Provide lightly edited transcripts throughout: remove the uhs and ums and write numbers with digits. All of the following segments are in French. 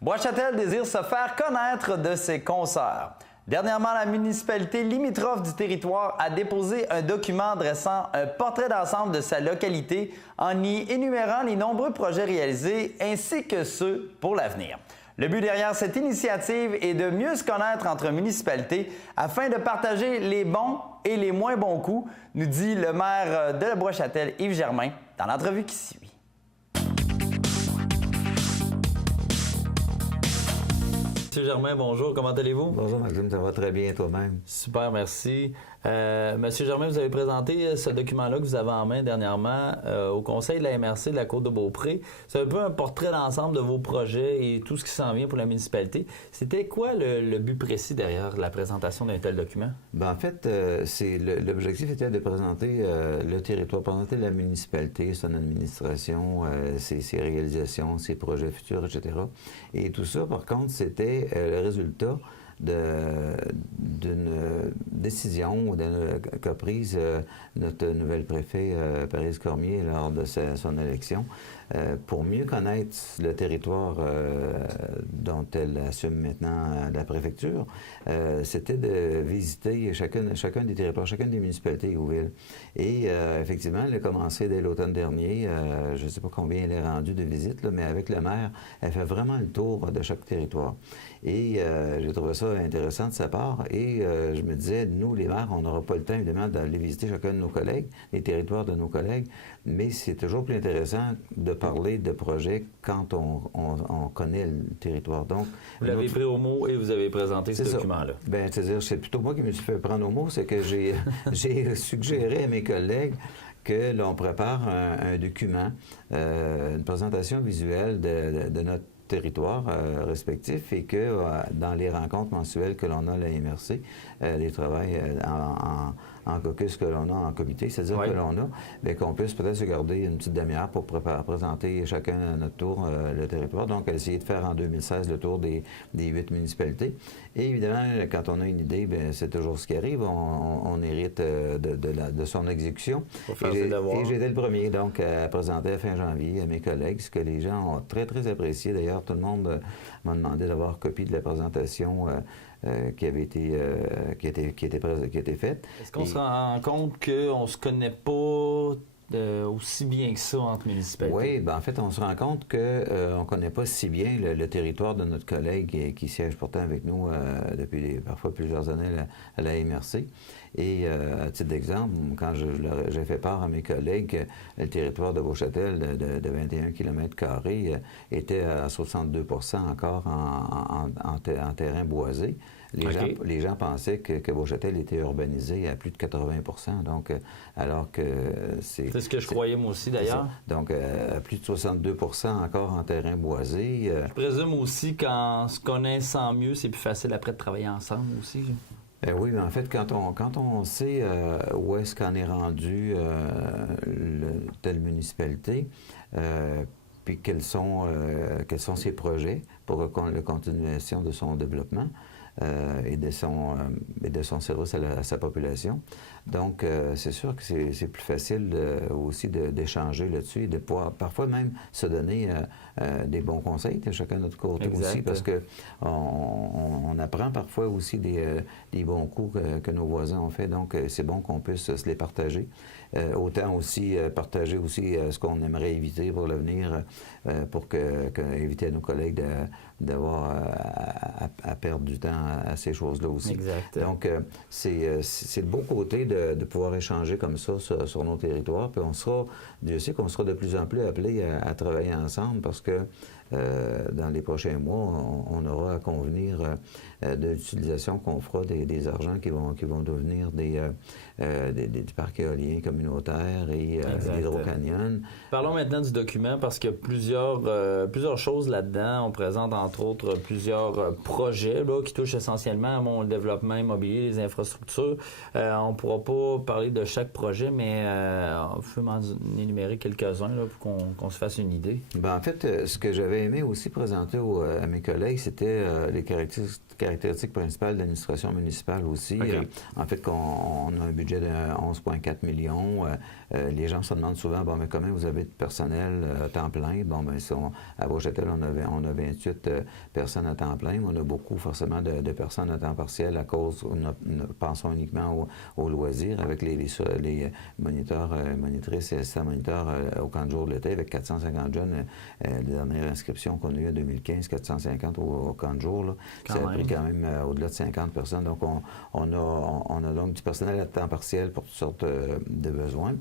Bois-Châtel désire se faire connaître de ses concerts. Dernièrement, la municipalité limitrophe du territoire a déposé un document dressant un portrait d'ensemble de sa localité en y énumérant les nombreux projets réalisés ainsi que ceux pour l'avenir. Le but derrière cette initiative est de mieux se connaître entre municipalités afin de partager les bons et les moins bons coups, nous dit le maire de Bois-Châtel, Yves Germain, dans l'entrevue qui suit. Monsieur Germain, bonjour, comment allez-vous? Bonjour Maxime, ça va très bien toi-même. Super, merci. Monsieur Germain, vous avez présenté ce document-là que vous avez en main dernièrement au conseil de la MRC de la Côte-de-Beaupré. C'est un peu un portrait d'ensemble de vos projets et tout ce qui s'en vient pour la municipalité. C'était quoi le but précis derrière la présentation d'un tel document? En fait, l'objectif était de présenter le territoire, présenter la municipalité, son administration, ses réalisations, ses projets futurs, etc. Et tout ça, par contre, c'était le résultat d'une décision qu'a prise notre nouvelle préfet Paris Cormier lors de son élection pour mieux connaître le territoire dont elle assume maintenant la préfecture. C'était de visiter chacun des territoires, chacune des municipalités ou villes. Et effectivement, elle a commencé dès l'automne dernier. Je ne sais pas combien elle est rendue de visites, là, mais avec le maire, elle fait vraiment le tour de chaque territoire. Et j'ai trouvé ça intéressant de sa part. Et je me disais, nous, les maires, on n'aura pas le temps, évidemment, d'aller visiter chacun de nos collègues, les territoires de nos collègues, mais c'est toujours plus intéressant de parler de projets quand on connaît le territoire. Donc, vous l'avez pris au mot et vous avez présenté ce document-là. Bien, c'est-à-dire, c'est plutôt moi qui me suis fait prendre au mot, c'est que j'ai suggéré à mes collègues que l'on prépare un document, une présentation visuelle de notre territoire respectif et que dans les rencontres mensuelles que l'on a à la MRC, les travails en caucus que l'on a en comité, c'est-à-dire que l'on a, bien, qu'on puisse peut-être se garder une petite demi-heure pour présenter chacun à notre tour le territoire. Donc, essayer de faire en 2016 le tour des 8 municipalités. Et évidemment, quand on a une idée, bien, c'est toujours ce qui arrive. On hérite de son exécution. Et j'étais le premier, donc, à présenter à fin janvier à mes collègues, ce que les gens ont très, très apprécié. D'ailleurs, tout le monde m'a demandé d'avoir copie de la présentation qui avait été faite. Est-ce qu'on se rend compte qu'on ne se connaît pas aussi bien que ça entre municipalités? Oui, bien, en fait, on se rend compte qu'on ne connaît pas si bien le territoire de notre collègue qui siège pourtant avec nous depuis parfois plusieurs années à la MRC. Et à titre d'exemple, quand j'ai fait part à mes collègues que le territoire de Bois-Châtel de 21 km² était à 62 % encore en terrain boisé. Les gens pensaient que Bois-Châtel était urbanisé à plus de 80 %. Donc, alors que c'est ce que je croyais moi aussi d'ailleurs. Donc, à plus de 62 % encore en terrain boisé. Je présume aussi qu'en se connaissant mieux, c'est plus facile après de travailler ensemble aussi. Oui, mais en fait, quand on sait où est-ce qu'en est rendu telle municipalité, puis quels sont ses projets pour la continuation de son développement et de son service à sa population. Donc, c'est sûr que c'est plus facile aussi d'échanger là-dessus et de pouvoir parfois même se donner des bons conseils de chacun de notre côté aussi, parce que on apprend parfois aussi des bons coups que nos voisins ont fait. Donc, c'est bon qu'on puisse se les partager. Autant aussi partager aussi ce qu'on aimerait éviter pour l'avenir, pour éviter à nos collègues d'avoir à perdre du temps à ces choses-là aussi. Exact. Donc, c'est le beau côté de pouvoir échanger comme ça sur nos territoires. Puis Dieu sait qu'on sera de plus en plus appelés à travailler ensemble parce que dans les prochains mois, on aura à convenir de l'utilisation qu'on fera des argents qui vont devenir du parc éolien communautaire et d'Hydro-Canyon. Parlons maintenant du document parce qu'il y a plusieurs choses là-dedans. On présente entre autres plusieurs projets là, qui touchent essentiellement à mon développement immobilier, les infrastructures. On ne pourra pas parler de chaque projet, mais on peut m'en énumérer quelques-uns là, pour qu'on se fasse une idée. En fait, ce que j'avais j'aurais aimé aussi présenter à mes collègues, c'était les caractéristiques principales de l'administration municipale aussi. Okay. En fait, on a un budget de 11,4 millions. Les gens se demandent souvent, bon, mais comment vous avez de personnel à temps plein? Bon, ben, à Beauchâtel, on a 28 personnes à temps plein, mais on a beaucoup forcément de personnes à temps partiel à cause, pensons uniquement aux loisirs, avec les moniteurs, monitrices et assistants moniteurs au camp de jour de l'été, avec 450 jeunes. Les dernières inscriptions qu'on a eues en 2015, 450 au camp de jour, là, ça a pris quand même au-delà de 50 personnes. Donc, on a donc du personnel à temps partiel pour toutes sortes de besoins,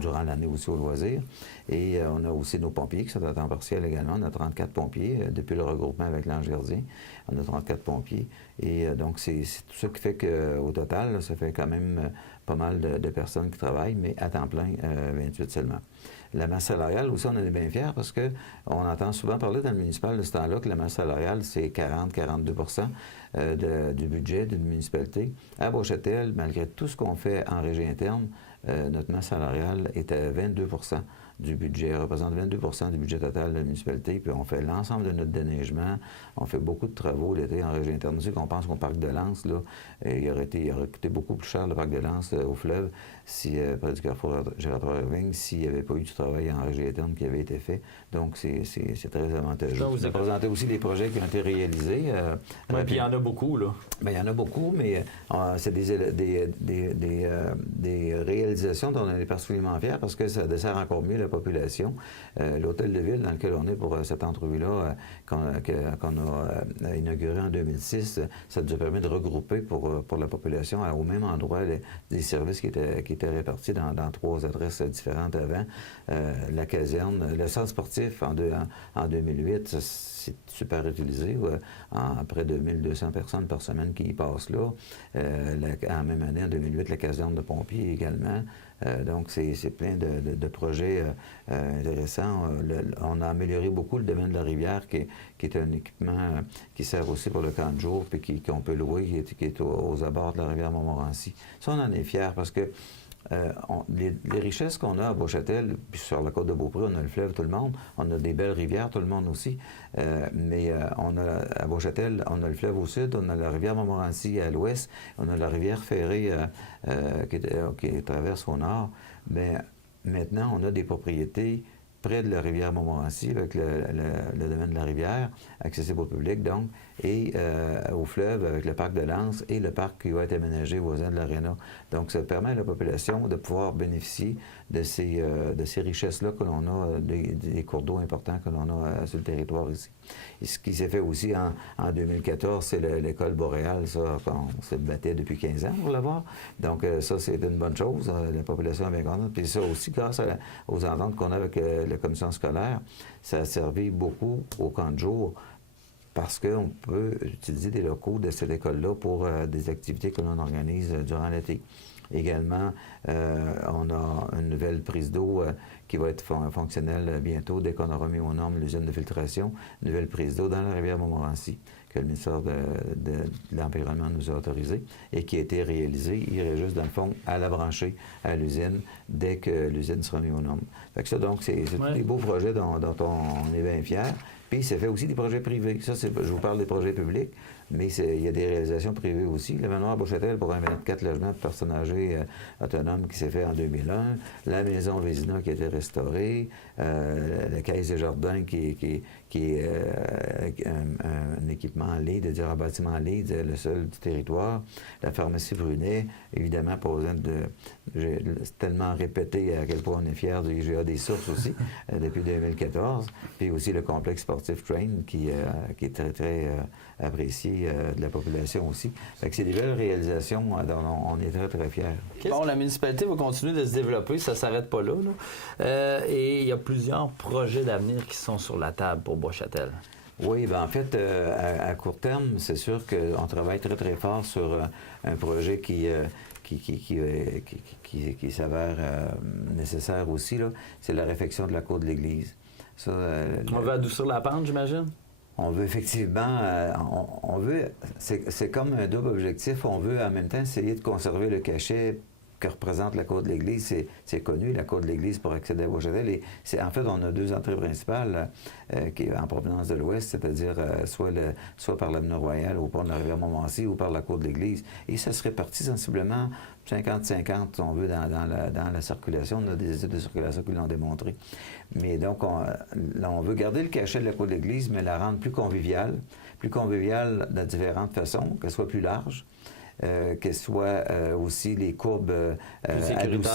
durant l'année aussi au loisir. Et on a aussi nos pompiers qui sont à temps partiel également. On a 34 pompiers depuis le regroupement avec l'Ange Gardien. On a 34 pompiers. Et donc, c'est tout ça qui fait qu'au total, là, ça fait quand même pas mal de personnes qui travaillent, mais à temps plein, 28 seulement. La masse salariale aussi, on en est bien fiers parce qu'on entend souvent parler dans le municipal de ce temps-là que la masse salariale, c'est 40-42 du budget d'une municipalité. À Beauchâtel, malgré tout ce qu'on fait en régie interne, notre masse salariale est à 22 du budget, représente 22 du budget total de la municipalité, puis on fait l'ensemble de notre déneigement, on fait beaucoup de travaux l'été en régie interne aussi, qu'on pense qu'au parc de Lens, là, il aurait coûté beaucoup plus cher le parc de Lens au fleuve, près du carrefour Gérard-Irving, s'il n'y avait pas eu du travail en régie interne qui avait été fait. Donc, c'est très avantageux. On a présenté aussi les projets qui ont été réalisés. Oui, puis il y en a beaucoup, là. Bien, il y en a beaucoup, mais c'est des réalisations dont on est particulièrement fiers parce que ça dessert encore mieux la population. L'hôtel de ville dans lequel on est pour cette entrevue-là, qu'on a inauguré en 2006, ça nous a permis de regrouper pour la population au même endroit des services qui étaient répartis dans 3 adresses différentes avant. La caserne, le centre sportif en 2008, c'est super utilisé. Près de 1200 personnes par semaine qui y passent là. En même année, en 2008, la caserne de pompiers également. Donc, c'est plein de projets intéressants. On a amélioré beaucoup le domaine de la rivière, qui est un équipement qui sert aussi pour le camp de jour, puis qu'on peut louer, qui est aux abords de la rivière Montmorency. Ça, on en est fiers parce que les richesses qu'on a à Beauchâtel, puis sur la côte de Beaupré, on a le fleuve, tout le monde. On a des belles rivières, tout le monde aussi. Mais à Beauchâtel, on a le fleuve au sud, on a la rivière Montmorency à l'ouest, on a la rivière Ferrée qui traverse au nord. Mais maintenant, on a des propriétés près de la rivière Montmorency, avec le domaine de la rivière, accessible au public, donc, et au fleuve, avec le parc de Lens et le parc qui va être aménagé voisin de l'Aréna. Donc, ça permet à la population de pouvoir bénéficier de ces richesses-là que l'on a, des cours d'eau importants que l'on a sur le territoire ici. Et ce qui s'est fait aussi en 2014, c'est l'école boréale, ça, on se battait depuis 15 ans pour l'avoir. Donc, ça, c'est une bonne chose. La population est bien contente. Puis ça aussi, grâce aux ententes qu'on a avec la commission scolaire, ça a servi beaucoup au camp de jour parce qu'on peut utiliser des locaux de cette école-là pour des activités que l'on organise durant l'été. Également, on a une nouvelle prise d'eau qui va être fonctionnelle bientôt, dès qu'on aura mis aux normes l'usine de filtration, une nouvelle prise d'eau dans la rivière Montmorency, que le ministère de l'Environnement nous a autorisé et qui a été réalisée. Il irait juste, dans le fond, à la brancher à l'usine dès que l'usine sera mise aux normes. Fait que ça, donc, c'est des beaux projets dont on est bien fiers. Puis, ça fait aussi des projets privés. Ça, je vous parle des projets publics, mais il y a des réalisations privées aussi. Le manoir Beauchâtel pour un 24 logements de personnes âgées autonomes qui s'est fait en 2001. La maison Vézina qui a été restaurée. La Caisse des Jardins qui est un équipement en LEED, c'est-à-dire un bâtiment en LEED, le seul du territoire. La pharmacie Brunet, évidemment, pas besoin j'ai tellement répété à quel point on est fiers du IGA des sources aussi, depuis 2014. Puis aussi le complexe sportif Train qui est très, très apprécié de la population aussi. Fait que c'est des belles réalisations dont on est très, très fiers. Bon, la municipalité va continuer de se développer, ça ne s'arrête pas là. Et il y a plusieurs projets d'avenir qui sont sur la table pour Beauchâtel. Oui, bien en fait, à court terme, c'est sûr qu'on travaille très, très fort sur un projet qui s'avère nécessaire aussi, là. C'est la réfection de la cour de l'église. Ça, on veut adoucir la pente, j'imagine? On veut effectivement, c'est comme un double objectif. On veut en même temps essayer de conserver le cachet que représente la cour de l'Église, c'est connu, la cour de l'Église pour accéder à Beauchâtel. Et en fait, on a deux entrées principales qui est en provenance de l'Ouest, c'est-à-dire soit par l'avenue Royale au pont de la rivière Montmorency ou par la cour de l'Église. Et ça se répartit sensiblement 50-50, si on veut, dans la circulation. On a des études de circulation qui l'ont démontré. Mais donc, on veut garder le cachet de la cour de l'Église, mais la rendre plus conviviale de différentes façons, qu'elle soit plus large. Qu'elle soit aussi les courbes adoucies,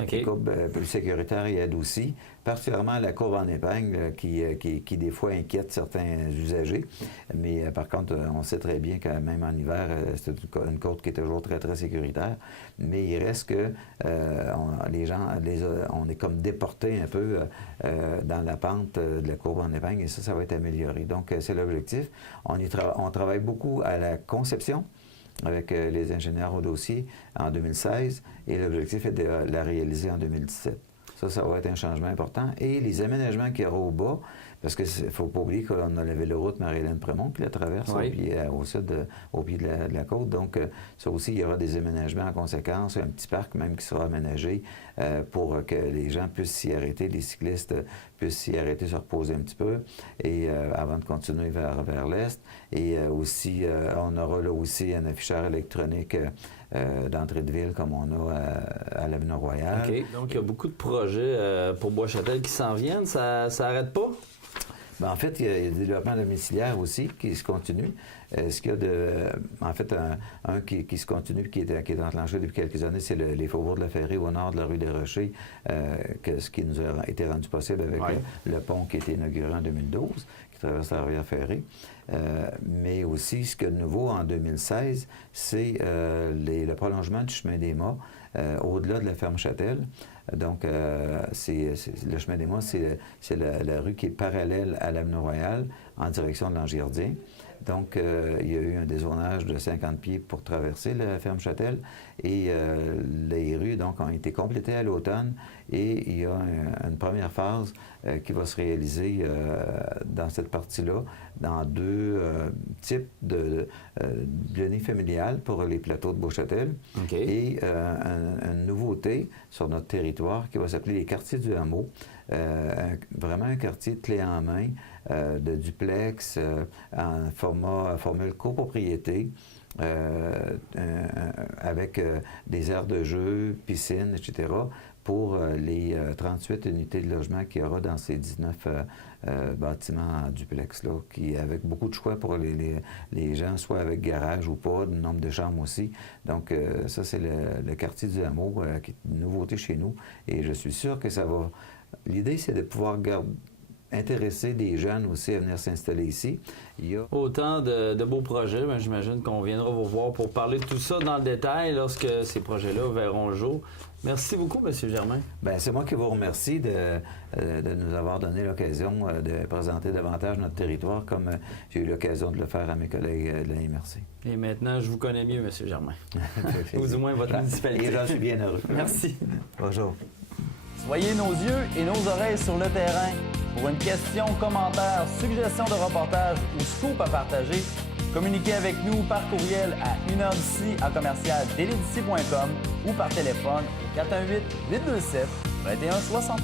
okay. Les courbes plus sécuritaires et adoucies, particulièrement la courbe en épingle qui des fois inquiète certains usagers. Mais par contre, on sait très bien que même en hiver, c'est une courbe qui est toujours très, très sécuritaire. Mais il reste que on est comme déporté un peu dans la pente de la courbe en épingle et ça va être amélioré. Donc, c'est l'objectif. On travaille beaucoup à la conception avec les ingénieurs au dossier en 2016 et l'objectif est de la réaliser en 2017. Ça va être un changement important. Et les aménagements qu'il y aura au bas, parce qu'il ne faut pas oublier qu'on a la véloroute Marie-Hélène-Prémont qui la traverse au sud, au pied de la côte. Donc, ça aussi, il y aura des aménagements en conséquence, un petit parc même qui sera aménagé pour que les gens puissent s'y arrêter, les cyclistes puissent s'y arrêter, se reposer un petit peu, et avant de continuer vers l'est. Et aussi, on aura là aussi un afficheur électronique d'entrée de ville comme on a à l'avenue Royale. OK. Donc, il y a beaucoup de projets pour Bois-Châtel qui s'en viennent. Ça n'arrête pas? Bien, en fait, il y a le développement domiciliaire aussi qui se continue. Ce qu'il y a en fait, un qui se continue, qui est enclenché depuis quelques années, c'est les faubourgs de la Ferrée au nord de la rue des Rochers, ce qui nous a été rendu possible avec le pont qui a été inauguré en 2012, qui traverse la rivière Ferrée. Mais aussi, ce qu'il y a de nouveau en 2016, c'est le prolongement du chemin des Mâts au-delà de la ferme Châtel. Donc, le chemin des Mâts, c'est la rue qui est parallèle à l'avenue Royale en direction de l'Angerdien. Donc, il y a eu un dézonage de 50 pieds pour traverser la ferme Châtel et les rues donc, ont été complétées à l'automne et il y a une première phase qui va se réaliser dans cette partie-là, dans deux types de données familiales pour les plateaux de Beauchâtel et une nouveauté sur notre territoire qui va s'appeler les quartiers du hameau. Vraiment un quartier de clé en main, de duplex, en formule copropriété, avec des aires de jeu, piscines, etc., pour les 38 unités de logement qu'il y aura dans ces 19 bâtiments en duplex, là, avec beaucoup de choix pour les gens, soit avec garage ou pas, de nombre de chambres aussi. Donc, ça, c'est le quartier du hameau, qui est une nouveauté chez nous, et je suis sûr que ça va... L'idée, c'est de pouvoir intéresser des jeunes aussi à venir s'installer ici. Autant de beaux projets, mais j'imagine qu'on viendra vous voir pour parler de tout ça dans le détail lorsque ces projets-là verront le jour. Merci beaucoup, M. Germain. Bien, c'est moi qui vous remercie de nous avoir donné l'occasion de présenter davantage notre territoire, comme j'ai eu l'occasion de le faire à mes collègues de l'IMRC. Et maintenant, je vous connais mieux, M. Germain. Ou du moins votre municipalité. Et j'en suis bien heureux. Merci. Bonjour. Soyez nos yeux et nos oreilles sur le terrain. Pour une question, commentaire, suggestion de reportage ou scoop à partager, communiquez avec nous par courriel à 1h10@deledici.com ou par téléphone au 418-827-2160.